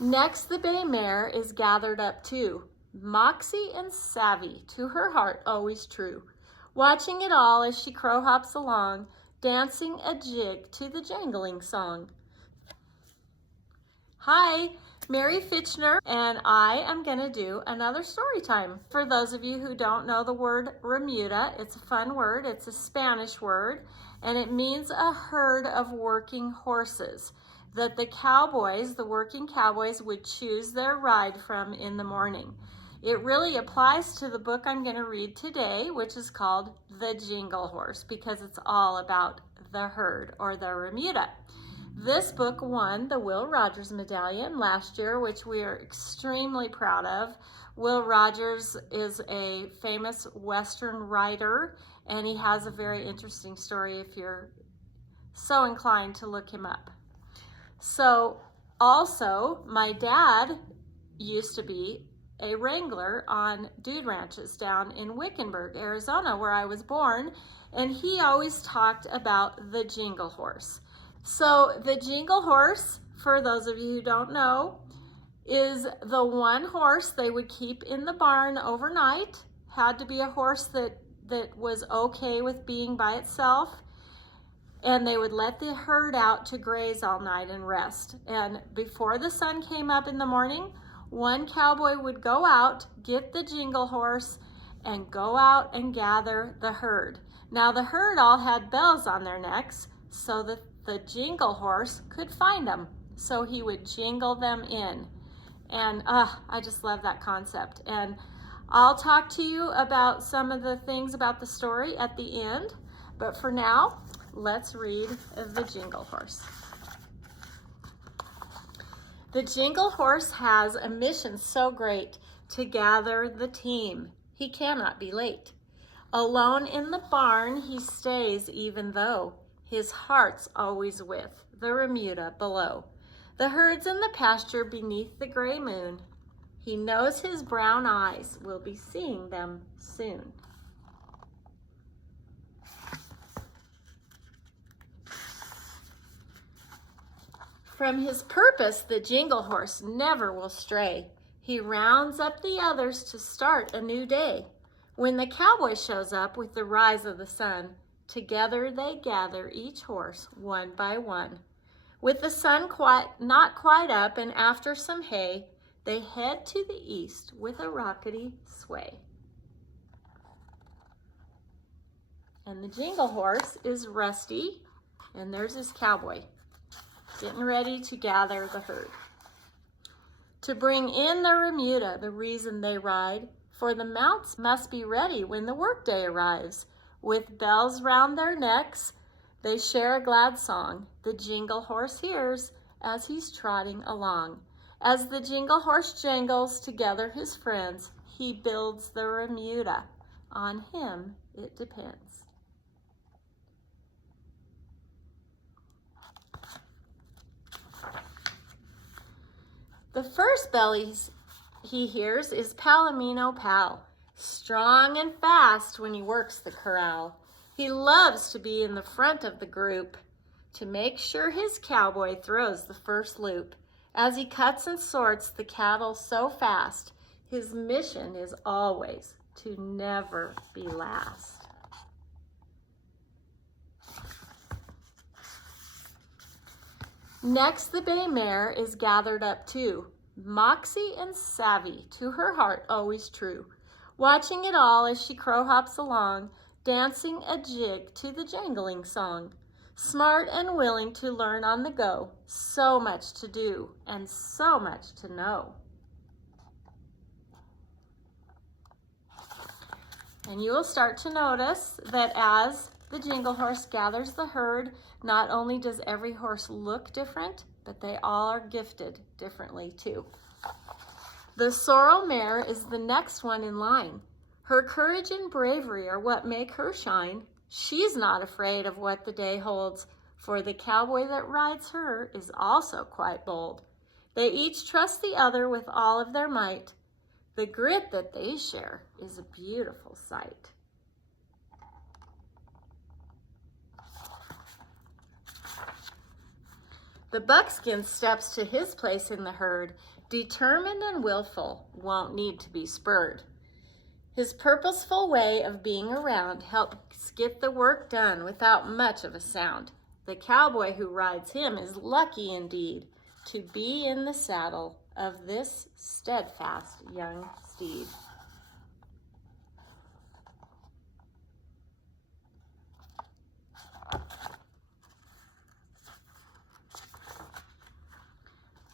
Next the bay mare is gathered up too, moxie and savvy, to her heart always true, watching it all as she crow hops along, dancing a jig to the jangling song. Hi, Mary Fichtner, and I am going to do another story time. For those of you who don't know the word remuda, it's a fun word. It's a Spanish word, and it means a herd of working horses that the cowboys, the working cowboys, would choose their ride from in the morning. It really applies to the book I'm going to read today, which is called The Jingle Horse, because it's all about the herd or the remuda. This book won the Will Rogers Medallion last year, which we are extremely proud of. Will Rogers is a famous Western writer, and he has a very interesting story if you're so inclined to look him up. So also, my dad used to be a wrangler on dude ranches down in Wickenburg, Arizona, where I was born, and he always talked about the Jingle Horse. So the Jingle Horse, for those of you who don't know, is the one horse they would keep in the barn overnight. Had to be a horse that was okay with being by itself. And they would let the herd out to graze all night and rest. And before the sun came up in the morning, one cowboy would go out, get the Jingle Horse, and go out and gather the herd. Now the herd all had bells on their necks so that the Jingle Horse could find them. So he would jingle them in. And I just love that concept. And I'll talk to you about some of the things about the story at the end. But for now, let's read The Jingle Horse. The Jingle Horse has a mission so great to gather the team. He cannot be late. Alone in the barn he stays, even though his heart's always with the remuda below. The herd's in the pasture beneath the gray moon. He knows his brown eyes will be seeing them soon. From his purpose, the Jingle Horse never will stray. He rounds up the others to start a new day. When the cowboy shows up with the rise of the sun, together they gather each horse one by one. With the sun not quite up and after some hay, they head to the east with a rockety sway. And the Jingle Horse is Rusty, and there's his cowboy, getting ready to gather the herd. To bring in the remuda, the reason they ride, for the mounts must be ready when the workday arrives. With bells round their necks, they share a glad song. The Jingle Horse hears as he's trotting along. As the Jingle Horse jangles together his friends, he builds the remuda. On him it depends. The first bell he hears is Palomino Pal, strong and fast when he works the corral. He loves to be in the front of the group to make sure his cowboy throws the first loop. As he cuts and sorts the cattle so fast, his mission is always to never be last. Next, the bay mare is gathered up too, moxie and savvy, to her heart always true, watching it all as she crow hops along, dancing a jig to the jangling song. Smart and willing to learn on the go, so much to do and so much to know. And you will start to notice that as the Jingle Horse gathers the herd, not only does every horse look different, but they all are gifted differently too. The sorrel mare is the next one in line. Her courage and bravery are what make her shine. She's not afraid of what the day holds, for the cowboy that rides her is also quite bold. They each trust the other with all of their might. The grit that they share is a beautiful sight. The buckskin steps to his place in the herd, determined and willful, won't need to be spurred. His purposeful way of being around helps get the work done without much of a sound. The cowboy who rides him is lucky indeed to be in the saddle of this steadfast young steed.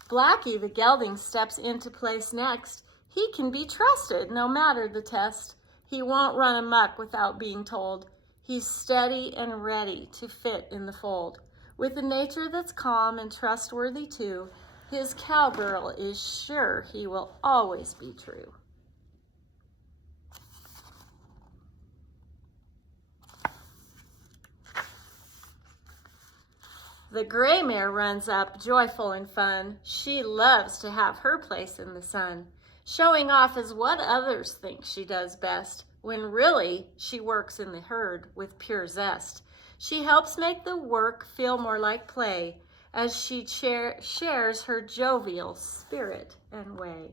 Blackie the gelding steps into place next. He can be trusted no matter the test. He won't run amok without being told. He's steady and ready to fit in the fold. With a nature that's calm and trustworthy too, his cowgirl is sure he will always be true. The gray mare runs up, joyful and fun. She loves to have her place in the sun. Showing off is what others think she does best, when really she works in the herd with pure zest. She helps make the work feel more like play as she shares her jovial spirit and way.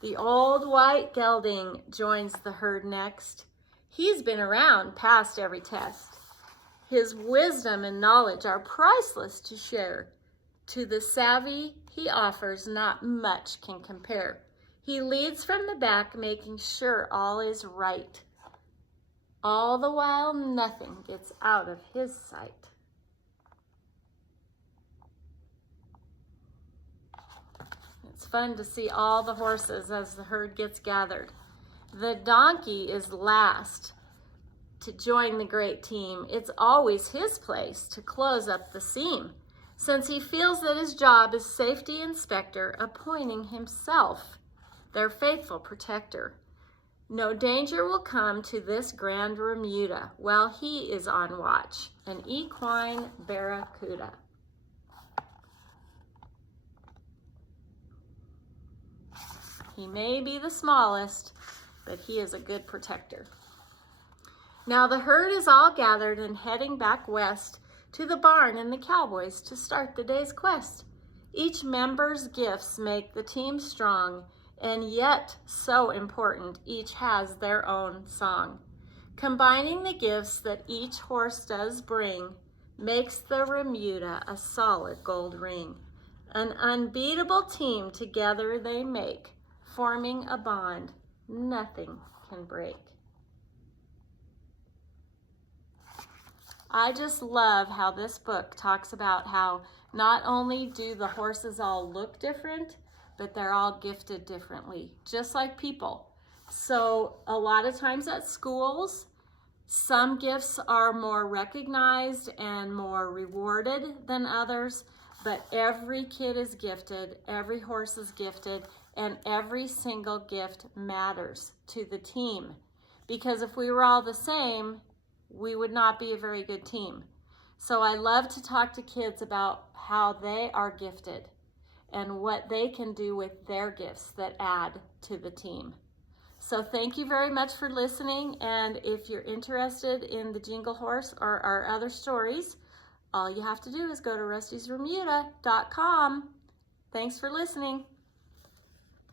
The old white gelding joins the herd next. He's been around past every test. His wisdom and knowledge are priceless to share. To the savvy he offers not much can compare. He leads from the back, making sure all is right. All the while nothing gets out of his sight. It's fun to see all the horses as the herd gets gathered. The donkey is last to join the great team. It's always his place to close up the seam, since he feels that his job is safety inspector, appointing himself their faithful protector. No danger will come to this grand remuda while he is on watch, an equine barracuda. He may be the smallest, but he is a good protector. Now the herd is all gathered and heading back west to the barn and the cowboys to start the day's quest. Each member's gifts make the team strong, and yet so important, each has their own song. Combining the gifts that each horse does bring makes the remuda a solid gold ring. An unbeatable team together they make, forming a bond nothing can break. I just love how this book talks about how not only do the horses all look different, but they're all gifted differently, just like people. So a lot of times at schools, some gifts are more recognized and more rewarded than others, but every kid is gifted, every horse is gifted, and every single gift matters to the team. Because if we were all the same, we would not be a very good team. So I love to talk to kids about how they are gifted and what they can do with their gifts that add to the team. So thank you very much for listening, and if you're interested in the Jingle Horse or our other stories, all you have to do is go to rustysremuda.com. Thanks for listening.